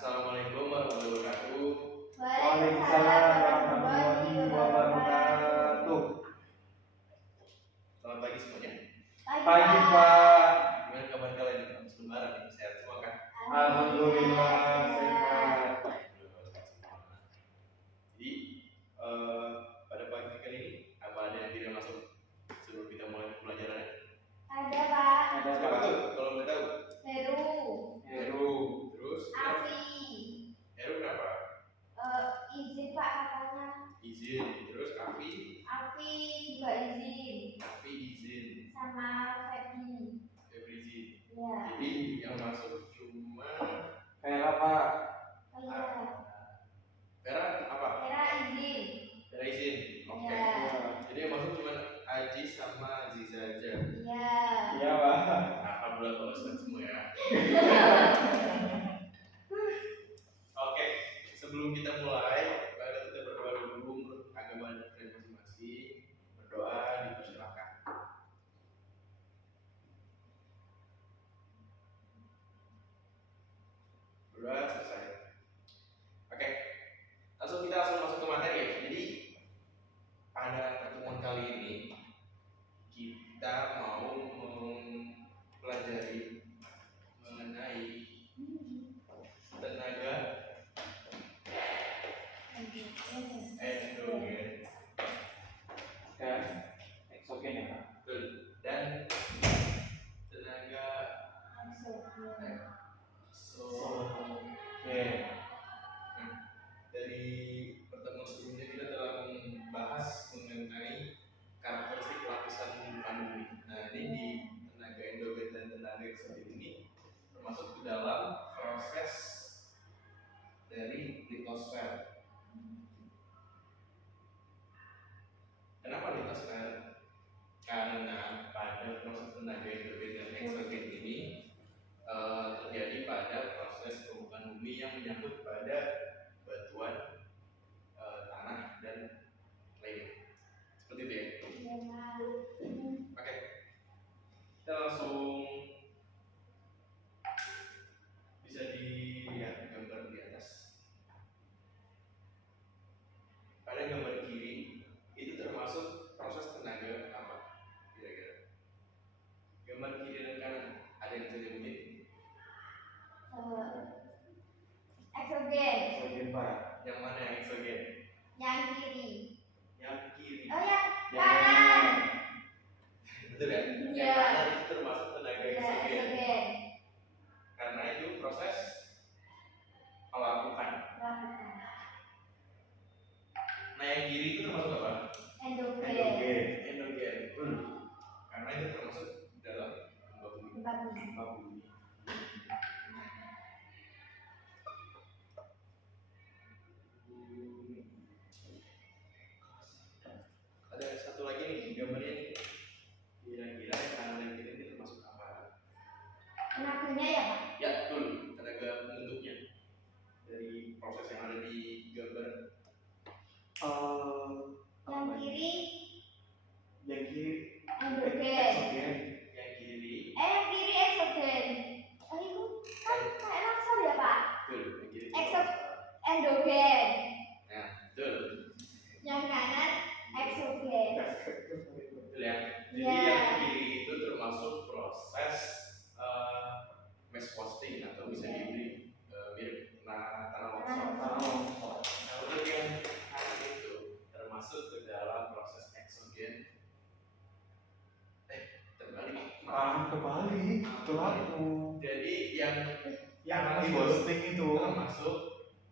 Assalamualaikum warahmatullahi wabarakatuh. Waalaikumsalam warahmatullahi wabarakatuh. Selamat pagi semuanya. Pagi Pak. Gimana kabar kalian? Habis lebaran nih, sehat semua kan? Alhamdulillah sehat. Jadi pada pagi kali ini apa ada yang tidak masuk sebelum kita mulai pelajaran? Ada Pak. Ada Siapa Pak. tuh? Kalau boleh tahu? Heru. Terus? Afi. Heru kenapa? Izin Pak katanya. Izin. Terus Afi? Afi juga izin. Afi izin. Sama Febri. Febri izin. Ya. Jadi yang masuk cuma Vera Pak. Oh iya. Vera apa? Vera izin. Vera izin. Oke. Ya. Jadi yang masuk cuma Aji sama Ziza aja. Iya. Iya Pak. Alhamdulillah kalau Ustaz semua ya. Oke, sebelum kita mulai, kita berdoa dulu menurut agama kalian masing-masing. Berdoa dipersilakan. Berdoa selesai. Oke, kita langsung masuk ke materi ya. Jadi pada pertemuan kali ini kita mau mempelajari mengenai tenaga endogen Dan eksogen ya Pak. Betul. Dan tenaga eksogen. Nah, dari pertemuan sebelumnya kita telah membahas mengenai karakteristik lapisan permukaan bumi. Nah, ini di tenaga endogen dan tenaga eksogen ini termasuk ke dalam proses dari litosfer. Kenapa litosfer? Karena pada proses tenaga endogen dan eksogen ini terjadi pada proses permukaan bumi yang menyangkut pada batuan, tanah dan lainnya. Seperti itu ya. Oke, kita langsung bisa dilihat gambar di atas. Pada gambar kiri itu termasuk proses tenaga apa? Kira-kira. Gambar kiri dan kanan ada yang bisa disebutin? Eksogen. Eksogen Pak. Yang mana yang eksogen? Yang kiri. Yang kiri. Oh ya, Yang kanan. Betul ya? Iya. Yang kanan itu termasuk tenaga Ya, eksogen. eksogen. Karena itu proses melakukan. Nah yang kiri itu termasuk apa? Endogen. Endogen. Endogen. Betul. Karena itu termasuk dalam gempa bumi. Gempa bumi. Gempa bumi. Ada satu lagi nih gambarnya nih. Kira-kira yang kanan dan kiri ini termasuk apa? Tenaganya ya Pak? Ya betul. Tenaga pembentuknya dari proses yang ada di gambar. Yang kiri Yang kiri endogen. eksogen. Yang kiri Yang kiri eksogen. Oh itu kan kayak langsung ya Pak? betul. Yang kiri Endogen. Nah betul. Yang kanan eksogen. Betul ya. Jadi Ya. yang kiri itu termasuk proses mass posting atau bisa diberi mirip tanah longsor. Nah, untuk yang kanan itu termasuk ke dalam proses eksogen. Terbalik. Kebalik. Betul aku. Jadi yang Yang kanan di itu posting itu. termasuk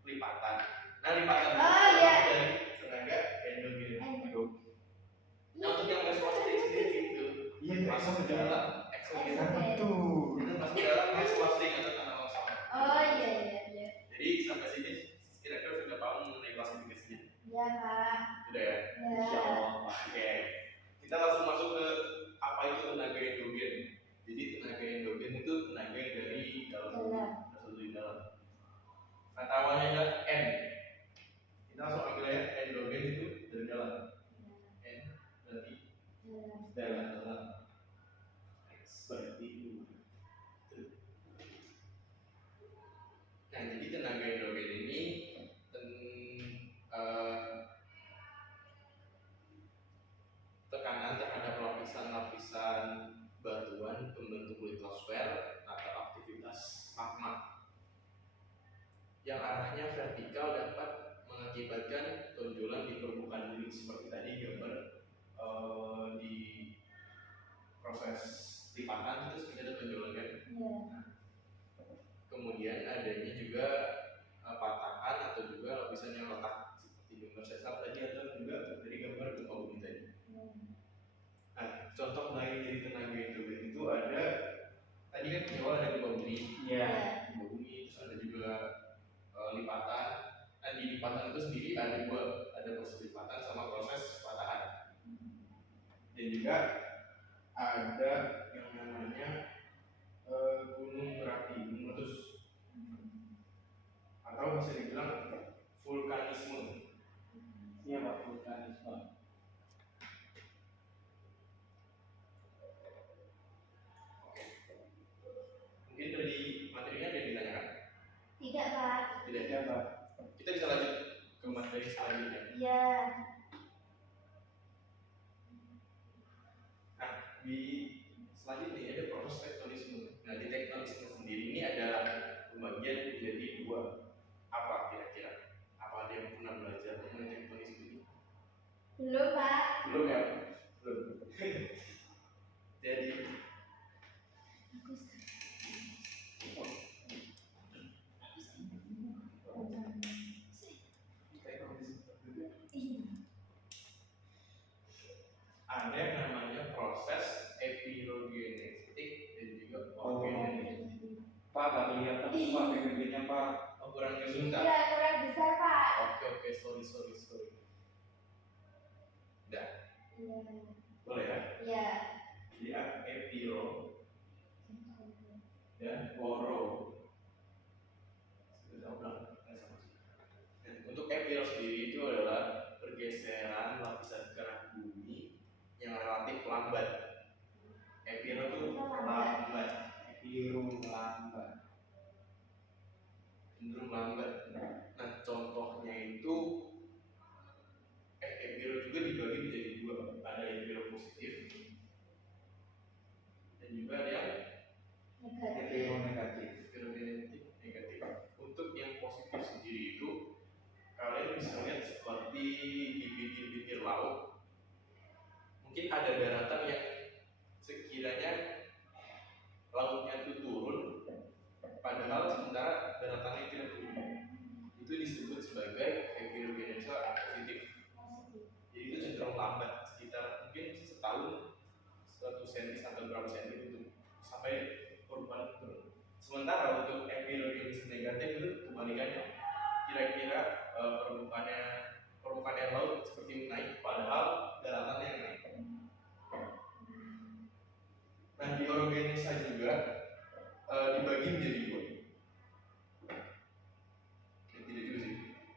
lipatan. Nah lipatan itu Oh, iya. termasuk dari tenaga endogen. Nah untuk yang mass posting sendiri itu Iya itu masuk ke eksogen. dalam eksogen. Nah, betul. Itu masuk ke dalam mass posting atau tanah longsor. Oh iya iya iya. Jadi sampai sini kira-kira sudah paham mengenai klasifikasinya. Iya Pak. Sudah ya? Ya. Insyaallah Pak. Oke. Kita langsung masuk ke apa itu tenaga endogen. Jadi tenaga endogen itu tenaga yang dari dalam Dalam. tersusun di dalam. Kata awalnya adalah N. Kita langsung Nah, jadi tenaga endogen ini eh, tekanan terhadap lapisan-lapisan batuan pembentuk litosfer atau aktivitas magma yang arahnya vertikal dapat mengakibatkan tonjolan di permukaan bumi seperti tadi gambar di proses lipatan itu sebenarnya ada tonjolan kan. Iya. Kemudian adanya juga patahan atau juga lapisan yang retak seperti gambar sesar tadi atau juga dari gambar gempa bumi tadi. Nah, contoh lain dari tenaga endogen itu ada tadi kan di awal ada gempa bumi, Iya. gempa bumi, terus ada juga lipatan. Dan di lipatan itu sendiri ada dua, ada proses lipatan sama proses patahan. Dan juga ada yang namanya gunung berapi, gunung meletus, atau bisa dibilang vulkanisme. Iya Pak, vulkanisme. Mungkin dari materinya ada yang ditanyakan? Tidak, Pak. Tidak. Iya Pak. Kita bisa lanjut ke materi selanjutnya. Iya. Nah, di selanjutnya ada proses tektonisme. Nah, di tektonisme sendiri ini ada pembagian menjadi dua. Apa kira-kira? Apa ada yang pernah belajar mengenai tektonisme ini? Belum, Pak. Belum ya? Belum. Jadi ada yang namanya proses epirogenetik dan juga organogenetik. Pak, gak kelihatan Pak PPB-nya Pak. Oh, kurang sebentar. Iya, kurang besar, Pak. Oke, sorry. Udah, Iya. boleh ya? Iya. Jadi epiro dan oro. Sudah ulang. Dan untuk epiro sendiri itu adalah pergeseran lapisan kerak bumi yang relatif lambat. Epiro itu lambat, Biru lambat. cenderung lambat. Nah, contohnya itu epiro juga dibagi menjadi dua, ada epiro positif dan juga ada yang Negatif. Biru negatif. epirogenetik negatif. Untuk yang positif sendiri itu kalian bisa lihat seperti di bibir-bibir laut, mungkin ada daratan yang sekiranya lautnya itu turun, padahal sementara daratannya tidak turun. Itu disebut sebagai epirogenesa positif. Jadi itu cenderung lambat, sekitar mungkin setahun 100 cm sampai berapa cm itu sampai perubahan turun. Sementara untuk epirogenesa negatif itu kebalikannya, kira-kira permukaan air laut seperti naik, padahal daratannya yang naik. Nah, di orogenesa juga dibagi menjadi dua. Ya, tidak juga sih.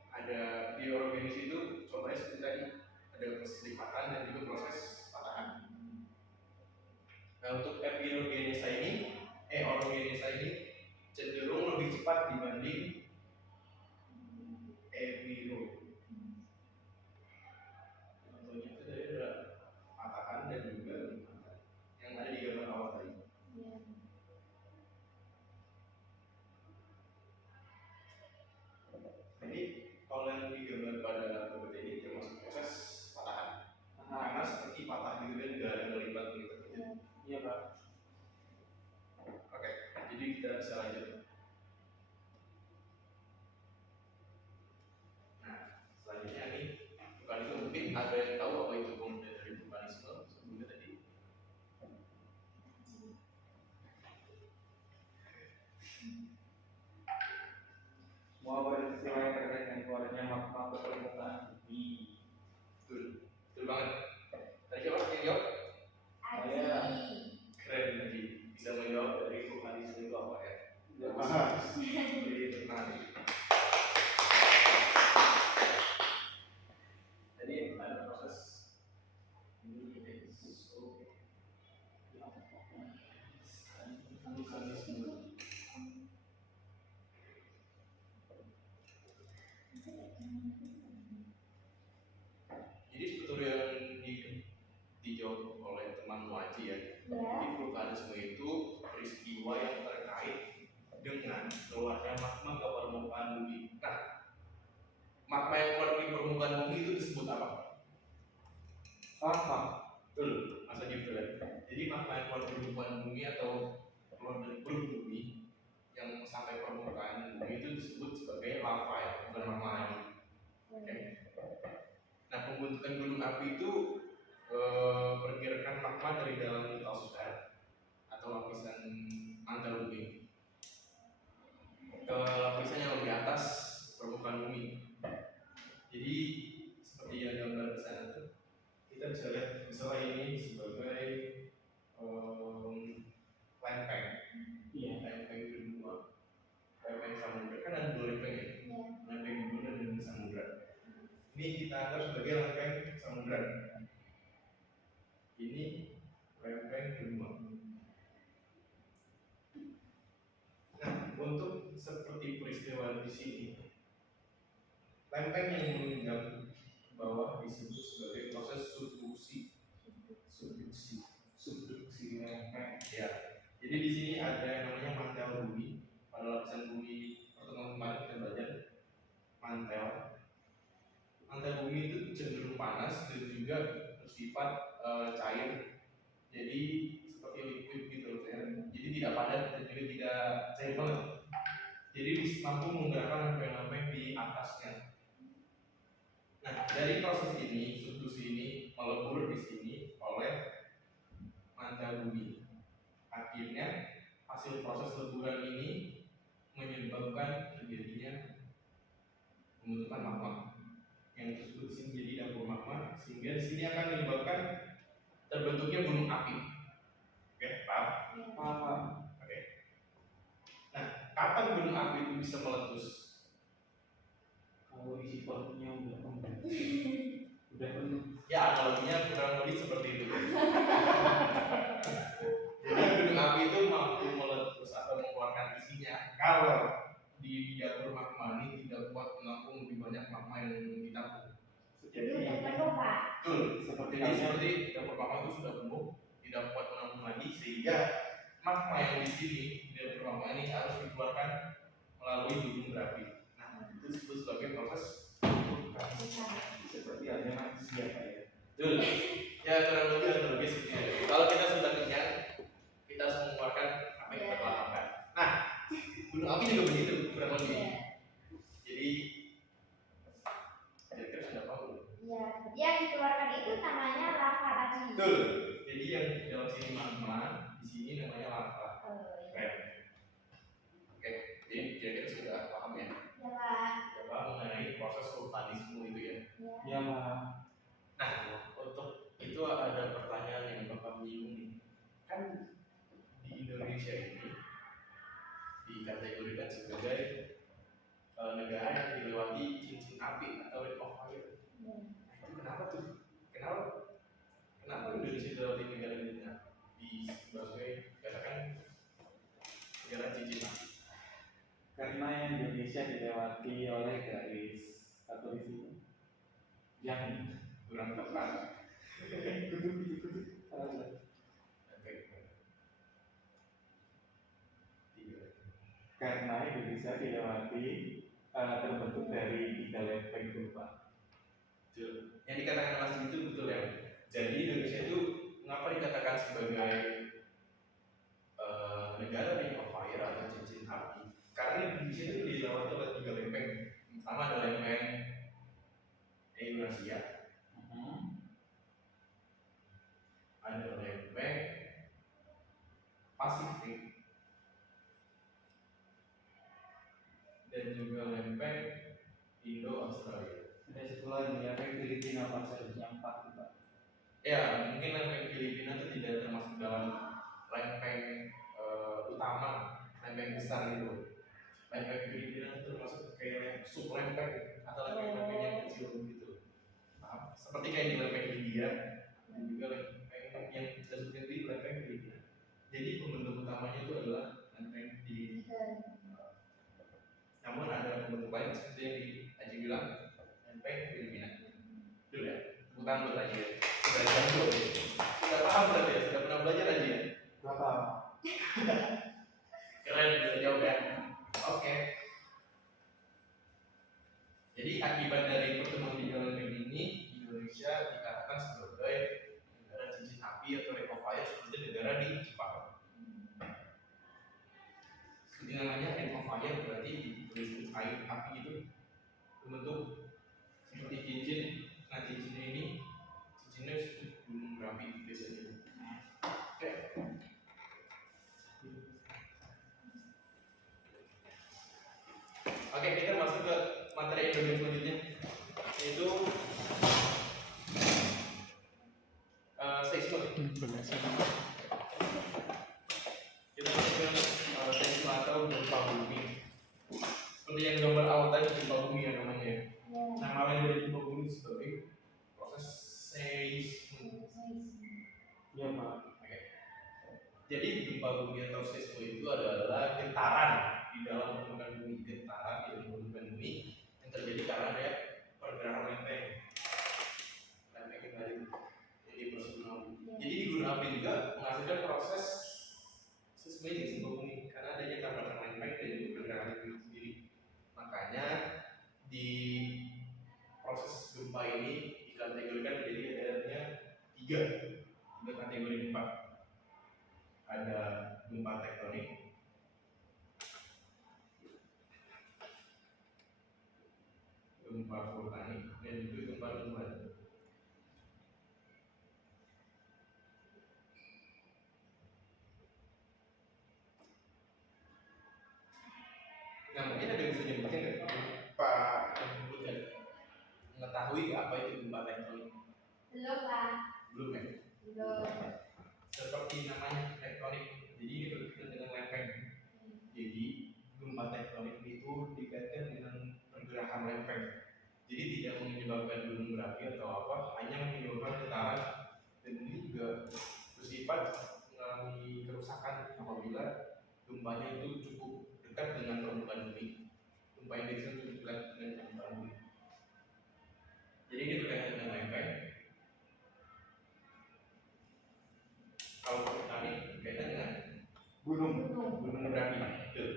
Ada di orogenesa itu contohnya seperti tadi, ada proses lipatan dan juga proses patahan. Nah, untuk epirogenesa ini, orogenesa ini cenderung lebih cepat dibanding epiro. Contohnya itu tadi ada patahan dan juga lipatan yang ada di gambar awal tadi. Iya. Jadi kalau yang digambar pada gambar ini termasuk proses patahan. Karena seperti patah gitu kan, nggak ada melipat gitu. Iya Pak. Oke, jadi kita bisa lanjut. Nah, selanjutnya nih, vulkanisme mungkin ada yang tahu apa itu komponen dari vulkanisme sebelumnya tadi. Semua peristiwa yang terkait dengan keluarnya magma ke permukaan bumi. Betul banget. Tadi siapa yang jawab? Aji. Keren Haji, bisa menjawab dari vulkanisme itu apa ya? Jadi menarik. Tadi ada proses ini vulkanisme. Jadi sebetulnya yang dijawab oleh teman Waji ya. Jadi vulkanisme itu peristiwa yang terkait dengan keluarnya magma ke permukaan bumi. Nah, magma yang keluar di permukaan bumi itu disebut apa? Lava. Betul, masa gitu ya. Jadi magma yang keluar dari permukaan bumi atau keluar dari perut bumi yang sampai permukaan bumi itu disebut sebagai lava ya, bukan magma lagi. Oke. Nah, pembentukan gunung api itu pergerakan magma dari dalam litosfer atau lapisan mantel bumi ke lapisan yang lebih atas permukaan bumi. Jadi seperti yang gambar di sana tuh, kita bisa lihat misalnya ini sebagai lempeng, Iya. lempeng kedua, lempeng samudra kan ada dua lempeng ya, lempeng kedua dan lempeng samudra. Ini kita anggap sebagai lempeng samudra. Ini lempeng kedua. Nah, untuk seperti peristiwa di sini, lempeng yang menunjang ke bawah disebut sebagai proses subduksi. Subduksi lempeng. Ya. Jadi di sini ada yang namanya mantel bumi. Pada lapisan bumi pertemuan kemarin kita belajar mantel. Mantel bumi itu cenderung panas dan juga bersifat cair. Jadi seperti liquid gitu ya. Jadi tidak padat dan juga tidak cair banget. Jadi mampu menggerakkan lempeng-lempeng di atasnya. Nah, dari proses ini, subduksi ini melebur di sini oleh mantel bumi. Akhirnya hasil proses leburan ini menyebabkan terjadinya pembentukan magma yang disebut di sini jadi dapur magma, sehingga di sini akan menyebabkan terbentuknya gunung api. Oke, paham? Lava. Oke. Nah, kapan gunung api itu bisa meletus? Kalau isi perutnya udah penuh. Udah penuh. Ya, analoginya kurang lebih seperti itu. Jadi gunung api itu mampu meletus atau mengeluarkan isinya kalau di dapur magma ini tidak kuat menampung lebih banyak magma yang ditampung. Jadi udah penuh Pak. Betul. Seperti Jadi seperti dapur magma itu sudah penuh, tidak kuat menampung lagi, sehingga magma yang di sini di dapur magma ini harus dikeluarkan melalui gunung berapi. Nah, itu disebut sebagai proses seperti ada manusia Pak ya. betul. Ya kurang lebih analogi seperti itu. Kalau kita sudah kenyang, kita harus mengeluarkan apa yang kita telah makan. Nah, gunung api juga begitu kurang lebih. Jadi kira-kira sudah tahu. Iya, yang dikeluarkan itu namanya lava tadi. Betul. Jadi yang di dalam sini magma, di sini namanya lava. Oke. Jadi kira-kira sudah paham ya? Ya Pak. Sudah paham mengenai proses vulkanisme itu ya? Ya Pak. Nah, untuk itu ada pertanyaan yang Bapak bingung nih. Kan di Indonesia ini dikategorikan sebagai negara yang dilewati cincin api atau ring of fire. Nah, itu kenapa tuh? Kenapa Indonesia dilewati negara ini di sebagai katakan negara cincin api? Karena Indonesia dilewati oleh garis atau itu yang Kurang tepat. karena Indonesia dilewati terbentuk dari 3 lempeng Pak. Betul. Yang dikatakan Mas itu betul ya. Jadi Indonesia itu mengapa dikatakan sebagai negara ring of fire atau cincin api? Karena Indonesia itu dilewati oleh 3 lempeng. Pertama ada lempeng Eurasia, ada lempeng Pasifik, dan juga lempeng Indo-Australia. Ada sekolah di lempeng Filipina Pak, seharusnya 4 Pak. Ya, mungkin lempeng Filipina itu tidak termasuk dalam lempeng utama, lempeng besar itu. Lempeng Filipina itu termasuk kayak sub lempeng atau lempeng-lempeng yang kecil gitu. Nah, seperti kayak di lempeng India dan juga lempeng yang kita sebutkan di lempeng Filipina. Jadi pembentuk utamanya itu adalah lempeng di namun ada pembentuk lain seperti yang di Haji bilang lempeng Filipina. Betul ya? Bukan buat aja ya. Sudah jago ya. Sudah paham berarti ya? Sudah pernah belajar aja ya? Berapa? Keren, bisa jawab ya? Oke. Jadi akibat dari pertemuan tiga lempeng ini, Indonesia dikatakan sebagai negara cincin api atau ring of fire seperti negara di Jepang. Seperti namanya ring of fire berarti ditulis air api itu berbentuk seperti cincin. Nah cincinnya ini cincinnya gunung berapi biasanya. Oke. Oke, kita masuk ke materi endogen selanjutnya, yaitu seisme. Kita masuk ke seisme atau gempa bumi. Seperti yang gambar awal tadi, gempa bumi ya namanya. Ya. Nama lain dari gempa bumi sebagai proses seisme. Iya Pak. Oke. Jadi gempa bumi atau seisme itu adalah getaran di dalam permukaan bumi, getaran di dalam permukaan bumi yang terjadi karena ada pergerakan lempeng. Lempeng yang tadi jadi proses gunung api. Jadi di gunung api juga menghasilkan proses seismik gempa bumi karena adanya tabrakan lempeng dan juga pergerakan lempeng sendiri. Makanya di proses gempa ini dikategorikan menjadi adanya tiga kategori gempa. Ada gempa tektonik, gempa vulkanik, dan juga gempa lingkungan. Nah mungkin ada yang bisa nyebutnya nggak? Pak menyebutkan mengetahui apa itu gempa tektonik? Belum Pak. Belum ya? Belum. Seperti namanya tektonik, jadi ini berkaitan dengan lempeng. Jadi gempa tektonik itu dikaitkan dengan pergerakan lempeng. Jadi tidak menyebabkan gunung berapi atau apa, hanya menyebabkan getaran dan ini juga bersifat mengalami kerusakan apabila gempanya itu cukup dekat dengan permukaan bumi. Gempa yang cukup dekat dengan permukaan bumi. Jadi ini berkaitan dengan lempeng. Kalau vulkanik berkaitan dengan Gunung. gunung berapi. Betul.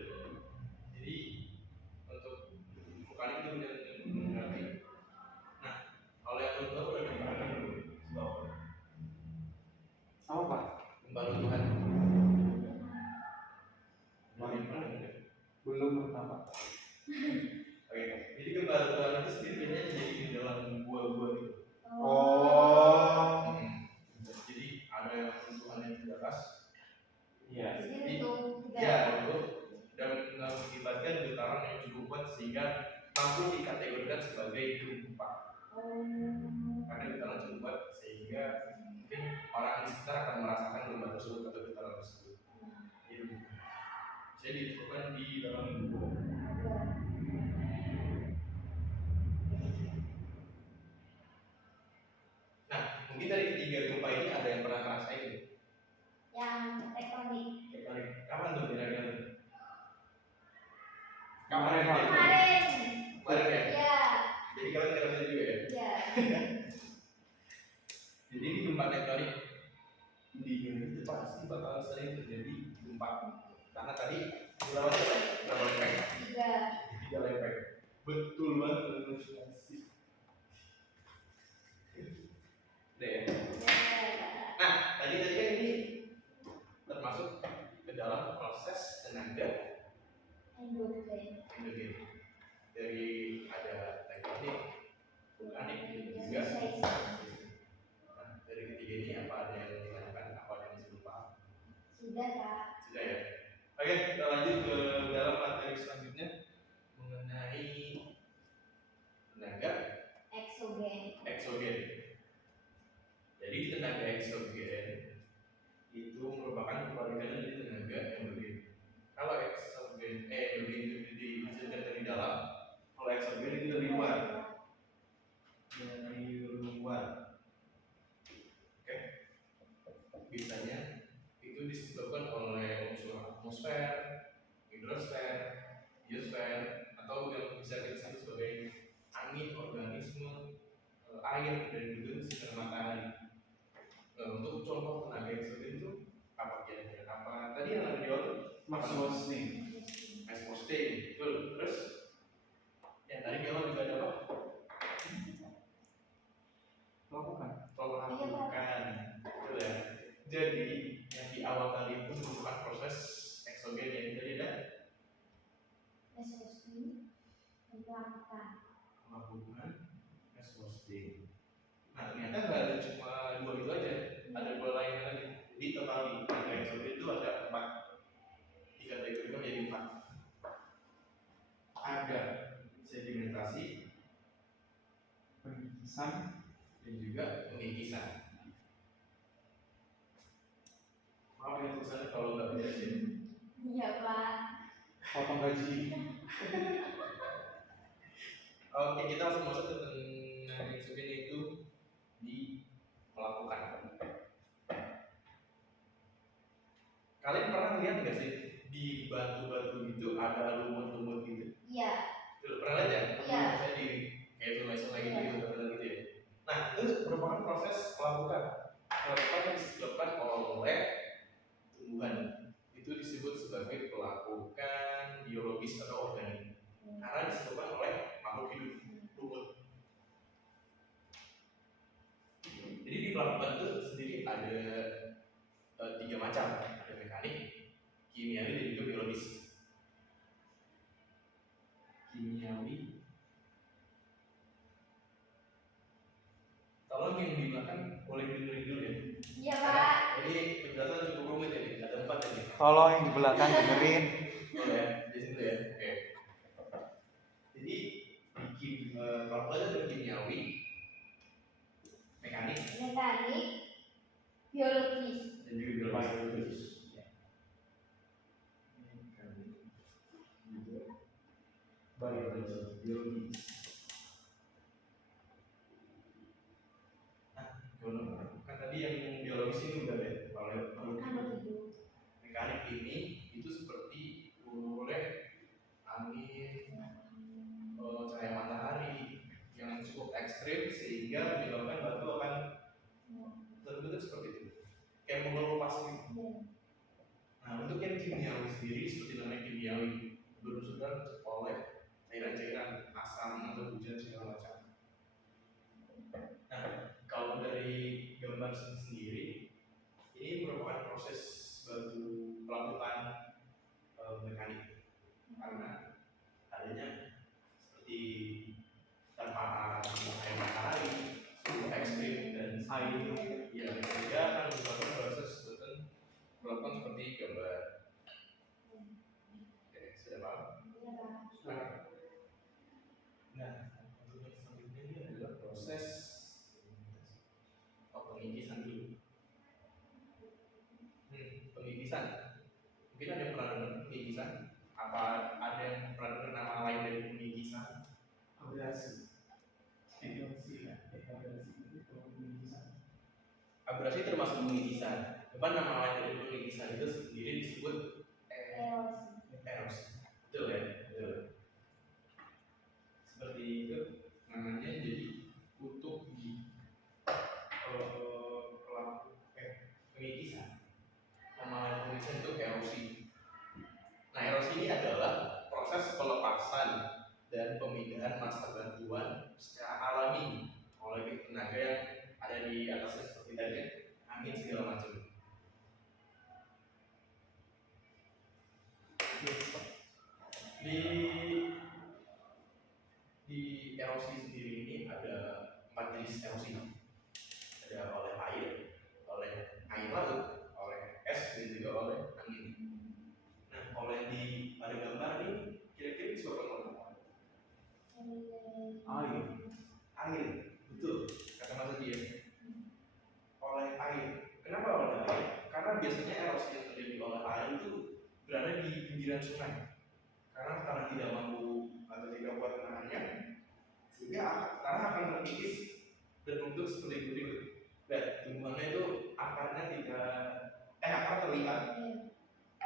Jadi untuk vulkanik itu berkaitan dengan gunung berapi. Nah, kalau yang runtuh udah dibahas dulu. Sama Pak. Gempa runtuhan. Belum pernah Pak. Oke. Jadi gempa runtuhan itu sendiri biasanya terjadi di dalam gua-gua gitu. Oh. Jadi ada runtuhan yang di atas. Iya. Jadi untuk Ya, runtuh dan mengakibatkan getaran yang cukup kuat sehingga mampu dikategorikan sebagai gempa. Karena getaran cukup kuat sehingga mungkin orang di sekitar akan merasakan gempa tersebut atau getaran tersebut. Jadi disebutkan di dalam gua. Nah, mungkin dari ketiga gempa ini ada yang pernah ngerasain? yang tektonik. Tektonik. Kapan tuh kira-kira? Kemarin, Pak. Kemarin. Kemarin ya? Ya. Jadi kalian ngerasain juga ya? Ya. Jadi ini gempa tektonik di Indonesia pasti bakal sering terjadi gempa karena tadi berapa lempeng? Tiga lempeng. Betul banget. Udah ya. Nah, tadi kan ini termasuk ke dalam proses tenaga Endogen. endogen. Dari ada tektonik, vulkanik, dan juga nah, dari ketiga ini apa ada yang ditanyakan? Apa ada yang masih lupa? Sudah Pak. Sudah ya. Oke, kita lanjut ke dalam materi selanjutnya mengenai tenaga eksogen. Jadi tenaga eksogen itu merupakan kebalikannya dari tenaga endogen. Kalau eksogen endogen itu dihasilkan dari dalam, kalau eksogen itu dari luar. Dari luar. Oke. Biasanya itu disebabkan oleh unsur atmosfer, hidrosfer, air dan juga sinar matahari. Nah, untuk contoh tenaga eksogen itu apa kira-kira? Apa tadi yang ada di awal? Mass roasting. Mass roasting, betul. Terus yang tadi di awal juga ada apa? Lakukan. Pelapukan, betul ya. Jadi yang di awal tadi itu merupakan proses eksogen yang tadi ada Resolusi melakukan. pelapukan mass roasting. Nah ternyata nggak ada cuma dua itu aja, ada dua lain lagi. Di total tenaga eksogen itu ada 4, dikategorikan menjadi 4. Ada sedimentasi Pengikisan. dan juga pengikisan. Maaf ya tulisannya kalau nggak dijelasin. Iya Pak. Potong gaji. Oke, kita langsung masuk ke tenaga eksogen itu di melakukan. Kalian pernah lihat nggak sih di batu-batu itu ada lumut-lumut gitu? Iya. Pernah lihat ya? Iya. Saya di kayak sungai-sungai gitu, gitu ya. Nah, itu merupakan proses melakukan. Melakukan yang disebabkan oleh tumbuhan. Itu disebut sebagai pelapukan biologis atau organik. Karena disebabkan oleh makhluk hidup, lumut. Jadi di pelapukan itu sendiri ada 3 macam, ada mekanik, kimiawi dan juga biologis. Kimiawi. Tolong yang di belakang boleh dengerin dulu ya. Iya Pak. Jadi penjelasan cukup rumit ya, ada 4 ya. Tolong yang di belakang dengerin. Oh ya, di situ ya. Oke. Jadi kalau ada kimiawi, mekanik, Mekanik, biologis. dan juga biologis. Biologis. Kan tadi yang biologis ini udah deh, oleh Makhluk hidup. mekanik ini itu seperti oleh angin, cahaya matahari yang cukup ekstrim sehingga menyebabkan batu akan terbentuk seperti itu, kayak mengelupas gitu. Nah, untuk yang kimiawi sendiri seperti namanya kimiawi berunsur oleh cairan-cairan asam atau hujan segala macam. Nah, kalau dari gambar sendiri, ini merupakan proses batu pelapukan mekanik karena adanya seperti terpapar cahaya matahari, suhu ekstrim dan air yang sehingga akan menyebabkan proses pelapukan seperti gambar. Oke, sudah paham? Nah, untuk yang selanjutnya ini adalah proses pengikisan dulu. Pengikisan. Mungkin ada yang pernah dengar pengikisan? Apa ada yang pernah dengar nama lain dari pengikisan? Abrasi. Abrasi termasuk pengikisan. Cuman nama lain dari pengikisan itu sendiri disebut erosi. Betul ya? Betul. Seperti itu namanya. Jadi untuk di pengikisan, nama lain pengikisan itu erosi. Nah, erosi ini adalah proses pelepasan dan pemindahan massa batuan secara alami oleh tenaga yang ada di atasnya seperti tadi, angin segala macam. Di erosi sendiri ini ada 4 jenis erosi. Ada oleh air laut, oleh es dan juga oleh angin. Nah, oleh di pada gambar ini kira-kira disebabkan oleh apa? Air, betul. Kata Mas Adi ya. Oleh air. Kenapa oleh air? Karena biasanya erosi yang terjadi oleh air itu berada di pinggiran sungai. Karena tanah tidak mampu atau tidak kuat menahannya, sehingga tanah akan terkikis dan membentuk seperti berikut. Dan tumbuhannya itu akarnya akar terlihat.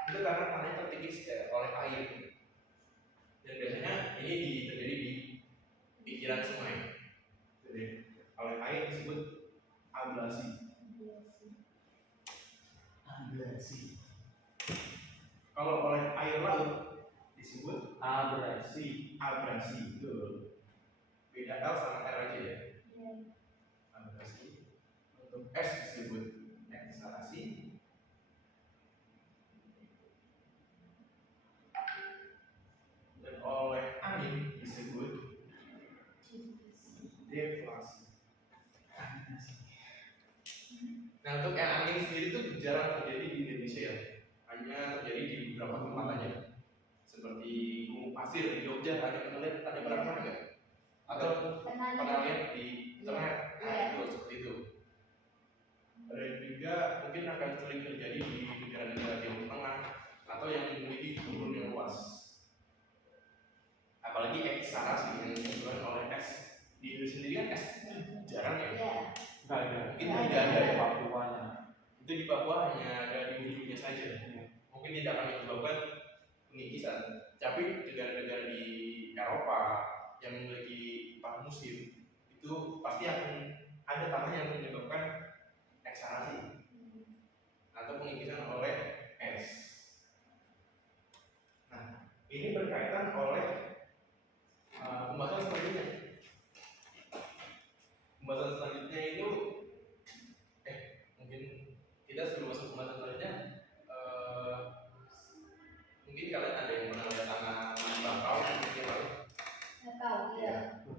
Itu karena tanahnya terkikis oleh air. Dan biasanya ini terjadi di pinggiran sungai. Jadi oleh Abrasi. Abrasi, betul. Beda L sama R aja ya. Iya. Abrasi. Untuk S disebut ekshalasi. Dan oleh angin disebut deflasi. Nah, untuk yang angin sendiri itu jarang terjadi di Indonesia ya. Hanya terjadi di beberapa tempat aja. Seperti Gunung Pasir di Jogja, ada pernah lihat, ada pernah nggak? Atau Pernah pernah lihat di internet? Nah, Iya. itu seperti itu. Dan juga mungkin akan sering terjadi di negara-negara Timur Tengah atau yang memiliki gurun yang luas. Apalagi ekshalasi yang disebabkan oleh es. Di Indonesia sendiri kan es jarang ya. Iya. Enggak ada. Mungkin Nggak tidak ada ya. Papuanya. Itu di Papua hanya ada di ujungnya saja. Mungkin tidak akan menyebabkan pengikisan. Tapi negara-negara di Eropa yang memiliki 4 musim itu pasti akan ada tanah yang menyebabkan ekshalasi atau pengikisan oleh es. Nah, ini berkaitan oleh pembahasan selanjutnya. Pembahasan selanjutnya itu mungkin kita sebelum masuk pembahasan selanjutnya mungkin kalian ada yang pernah lihat tanaman bakau mungkin lalu. Nggak tahu. Iya.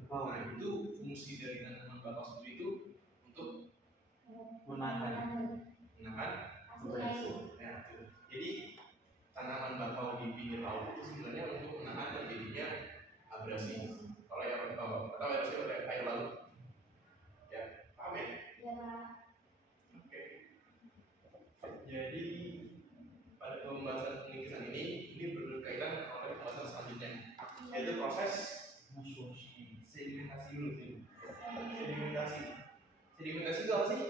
Nah, itu fungsi dari tanaman bakau sendiri itu untuk Menahan. menahan Hasilnya itu. ya, itu. Jadi tanaman bakau di pinggir laut itu sebenarnya untuk menahan terjadinya abrasi. Kalau yang atau erupsi oleh air laut. Ya, paham ya? Iya. Oke. Jadi pada pembahasan pengikisan ini berkaitan oleh pembahasan selanjutnya, yaitu proses sedimentasi dulu sih. Sedimentasi. Sedimentasi itu apa sih?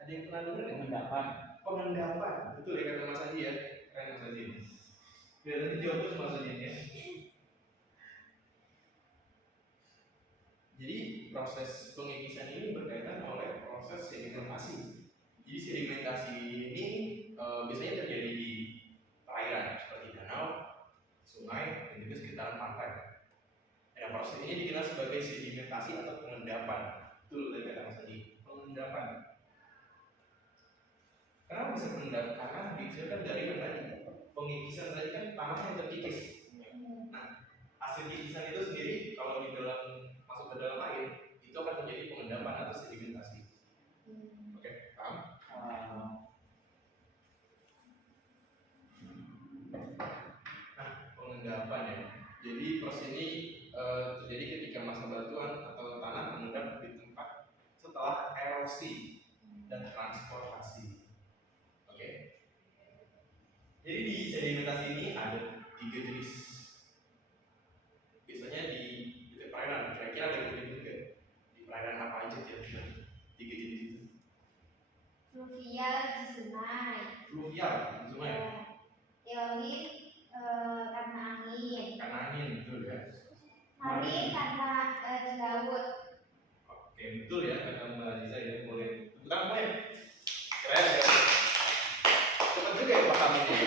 Ada yang pernah dengar nggak? Pengendapan. Pengendapan. Betul ya kata Mas Adi ya. Keren Mas Adi. Biar nanti jawab terus Mas Adi ya. Jadi proses pengikisan ini berkaitan oleh proses sedimentasi. Jadi sedimentasi ini biasanya terjadi di perairan seperti danau, sungai, dan juga sekitaran pantai. Dan proses ini dikenal sebagai sedimentasi atau pengendapan. Betul dari kata Mas Adi. Pengendapan. Kenapa bisa pengendapan? Karena dihasilkan dari yang tadi. Pengikisan tadi kan tanah yang terkikis. Nah, hasil kikisan itu sendiri kalau di dalam masuk ke dalam air itu akan terjadi pengendapan atau sedimentasi. Oke, paham? Nah, pengendapan ya. Jadi proses ini terjadi ketika masa batuan atau tanah mengendap di tempat setelah erosi dan transportasi. Oke. Jadi di sedimentasi ini ada 3 jenis. Biasanya di dekat perairan, kira-kira ada berapa jenis nggak? Di perairan apa aja kira-kira 3 jenis itu? Fluvial di sungai. Fluvial di sungai. Teori karena angin. Karena angin, betul ya. Marin karena di laut. Oke, betul ya kata Mbak Aziza ya, boleh. Tepuk tangan boleh. Keren ya. Cepat juga ya pahaminnya.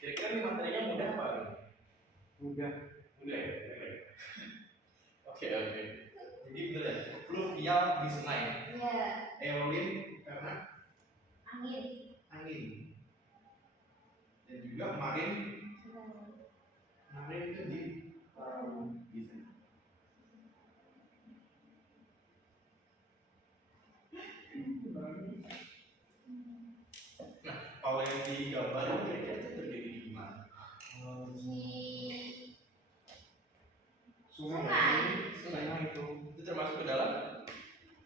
Kira-kira ini materinya mudah apa? Udah. Mudah ya. Keren. Oke. Jadi betul ya. Fluvial di sungai. Iya. Eolin karena Angin. angin. Dan juga marin. Marin itu di gitu. Nah, kalau yang di gambar itu kira-kira itu terjadi di mana? Di Sungai. Sungai. Itu. Itu termasuk ke dalam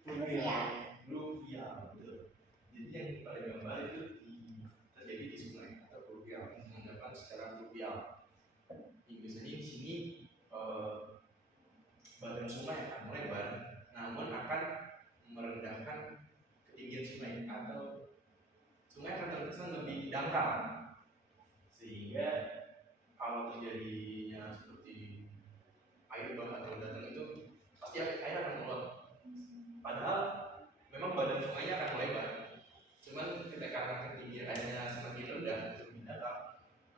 fluvial. fluvial, betul. Jadi yang pada gambar itu terjadi di sungai atau fluvial, mengendapkan secara fluvial. Biasanya di sini badan sungai akan melebar, namun akan merendahkan ketinggian sungai atau sungai akan terkesan lebih dangkal, sehingga kalau terjadinya seperti air bah atau ledakan itu pasti air akan meluap. Padahal memang badan sungainya akan melebar, cuman ketika karena ketinggian airnya semakin rendah lebih dangkal,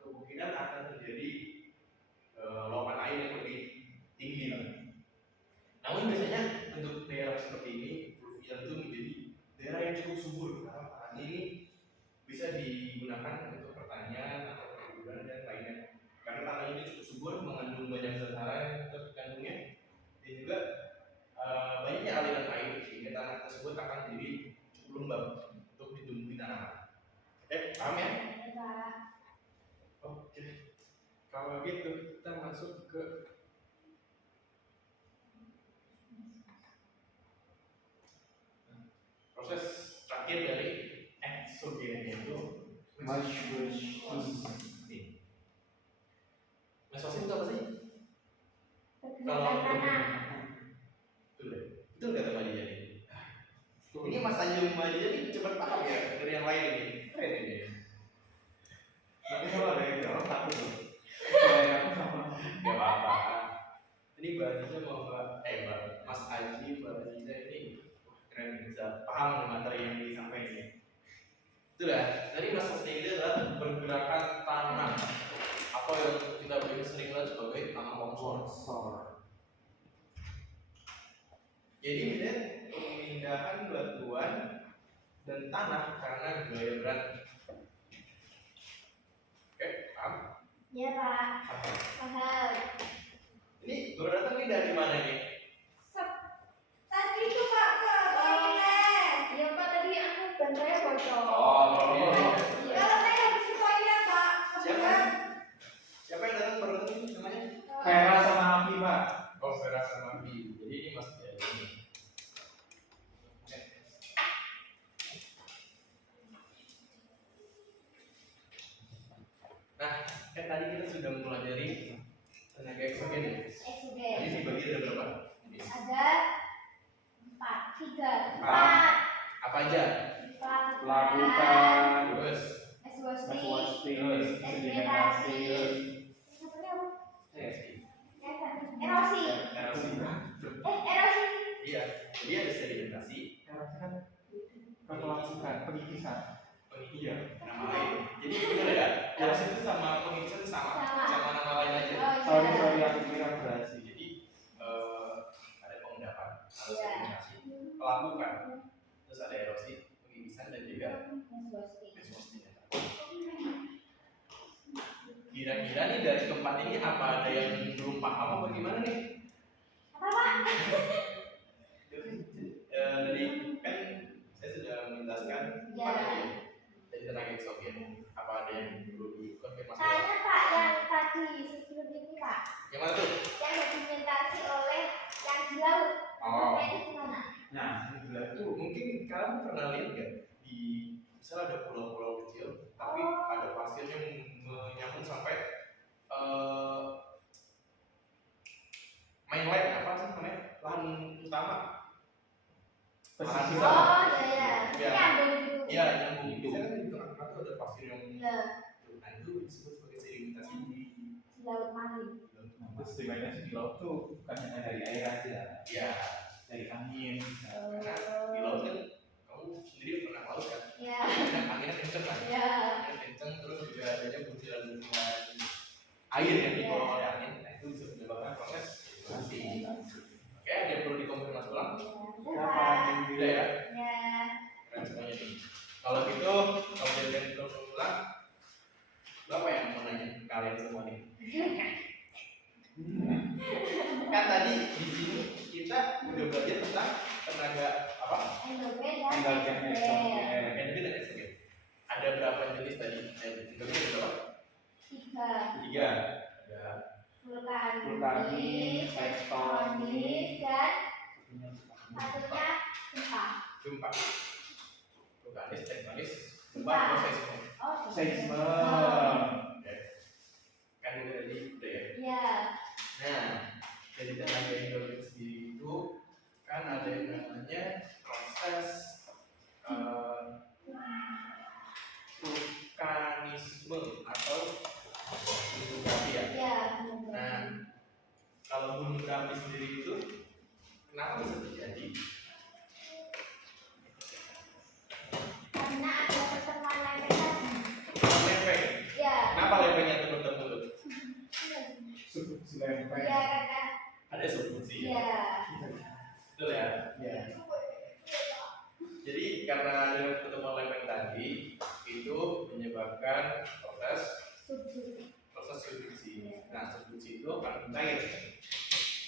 kemungkinan akan terjadi luapan lembab untuk ditumbuhi tanaman. Oke, paham ya? Ya, Pak. Oke. Kalau gitu kita masuk ke proses terakhir dari eksogen, yaitu mesosin. Mesosin itu apa sih? Pergerakan tanah. Betul kata Mbak Dia nih. Ini Mas Anjung Mbak Dia nih cepat paham ya dari yang lain ini. Keren ini. Tapi kalau ada yang jawab takut loh. Kayak aku sama. Gak apa-apa. Ini Mbak Dia mau Mbak Mas Aji Mbak Dia ini keren, bisa paham dengan materi yang disampaikan ini. Itulah. Tadi mesosin itu adalah pergerakan tanah. Apa yang kita sering lihat sebagai tanah longsor. Jadi ini pemindahan batuan dan tanah karena gaya berat. Oke, paham? Ya, Pak. Paham. Paham. Ini berdatang ini dari mana nih? Tadi itu Pak ke toilet. Iya Pak, tadi aku bantalnya bocor. Oh, Iya. Kalau saya harus ke toilet Pak. Siapa? Siapa yang datang berdatang ini namanya? Vera sama Afi, Pak. Oh, Vera sama Bi. Jadi ini Mas Jaya ini. Oke. Nah, kan tadi kita sudah mempelajari tenaga eksogen ya. Eksogen. Tadi dibagi ada berapa? Ada 3. Apa aja? Lakukan Terus, mesosin, sedimentasi, Erosi. Erosi. Iya, jadi ada sedimentasi, melakukan pengikisan. iya, nama lain. Jadi benar ya, erosi itu sama pengikisan sama nama lain aja. Sorry aku kira berhasil. Jadi ada pengendapan, ada sedimentasi, pelabukan, terus ada erosi, pengikisan dan juga mesosin. Kira-kira nih dari keempat ini apa ada yang belum paham apa gimana nih? Apa Pak? Jadi kan saya sudah menjelaskan Ya. dari tenaga eksogen. Apa ada yang perlu dikonfirmasi? Tanya Pak yang tadi sebelum ini Pak, Yang mana tuh? yang sedimentasi oleh yang di laut. Oh. Itu gimana? Nah, itu mungkin kalian pernah lihat nggak di misalnya ada pulau-pulau kecil, tapi ada pasir yang menyambung sampai mainland apa sih namanya? Lahan utama. Pesisir. Oh iya. Ya. Nyambung gitu. Iya, nyambung. Biasanya kan di tengah-tengah tuh ada pasir yang Iya. nah itu disebut sebagai sedimentasi di Di laut Mali. Terus sedimentasi di laut tuh bukan hanya dari air aja, ya. dari angin. Karena di laut kan kamu sendiri pernah laut kan? Iya. Kan anginnya kenceng kan? Iya. Anginnya kenceng terus juga adanya butiran-butiran air yang dibawa oleh angin. Nah itu bisa menyebabkan proses sedimentasi. Oke, ada yang perlu dikonfirmasi ulang? Kapan Tidak ya? Ya. Keren semuanya nih. Kalau gitu, kalau dari konfirmasi ulang, berapa yang mau nanya ke kalian semua nih? Kan tadi di sini kita udah belajar tentang tenaga apa? Endogen dan Endogen, eksogen. Endogen dan eksogen. Ada berapa jenis tadi? Endogen ada berapa? 3. 3. Ada Vulkanis, tektonis, dan satunya gempa. gempa. Vulkanis, tektonis, gempa, Gempa. atau seismo. Oh, Seisme. Oke. Kan itu tadi udah ya. Ya. Nah, jadi tenaga endogen sendiri itu kan ada yang namanya proses vulkanisme atau gunung berapi ya. Ya. Nah, kalau gunung berapi sendiri itu kenapa bisa terjadi? Karena ada pertemuan lempeng tadi. Lempeng. Ya. Kenapa lempengnya itu bertemu tuh? Subduksi lempeng. Ya karena. Ada subduksi. Ya. Betul ya. Ya. Jadi karena ada pertemuan lempeng tadi itu menyebabkan proses subduksi. Nah, subduksi itu akan mencair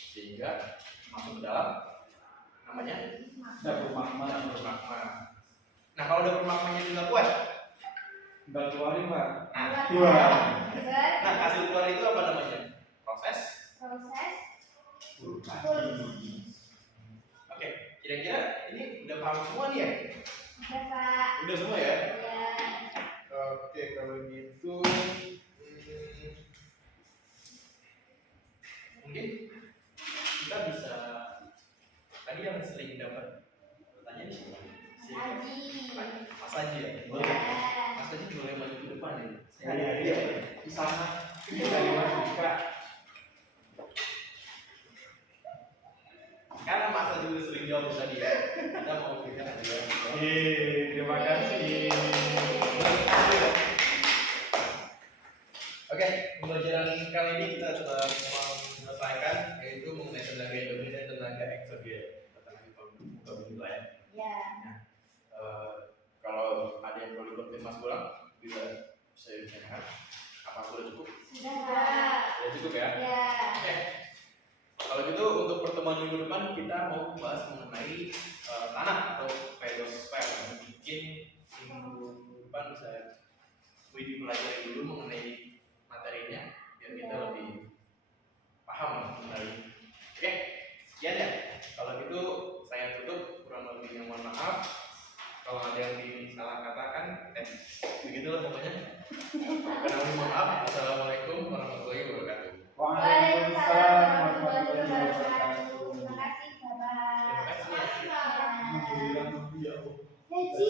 sehingga masuk ke dalam namanya Dapur magma. dapur magma. Nah kalau udah permaknanya nggak kuat, Nggak keluarin Pak. nah, Ber- nah hasil keluar itu apa namanya? Proses. proses Oke, kira-kira ini udah paham semua nih ya? udah Kak. Udah semua ya? Ya. Oke, kalau gitu mungkin kita bisa tadi yang sering dapat pertanyaan siapa? Si Aji. Mas Aji ya? Ya. Mas Aji boleh maju ke depan ya? Hari-hari ya. Di sana. Dari Mas Dika. Karena Mas Aji udah sering jawab tadi ya, kita mau berikan aja. Terima kasih. Oke, pembelajaran kali ini kita telah selesaikan yaitu mengenai tenaga endogen dan tenaga eksogen. Tenaga begini lah ya. Ya. Kalau ada yang perlu dikonfirmasi ulang, bisa ditanyakan. Apa sudah cukup? Sudah Kak. Sudah cukup ya? Ya. Oke. Kalau gitu untuk pertemuan minggu depan kita mau bahas mengenai tanah atau pedosfer. Mungkin minggu depan bisa dipelajari dulu mengenai materinya biar kita lebih paham mengenai. Oke, sekian ya. Kalau gitu saya tutup, kurang lebihnya mohon maaf. Kalau ada yang disalah katakan, begitulah pokoknya. Kurang lebih mohon maaf. Assalamualaikum warahmatullahi wabarakatuh. Waalaikumsalam warahmatullahi wabarakatuh. Terima kasih Bapak. Terima kasih. Ya. Alhamdulillah. Gaji,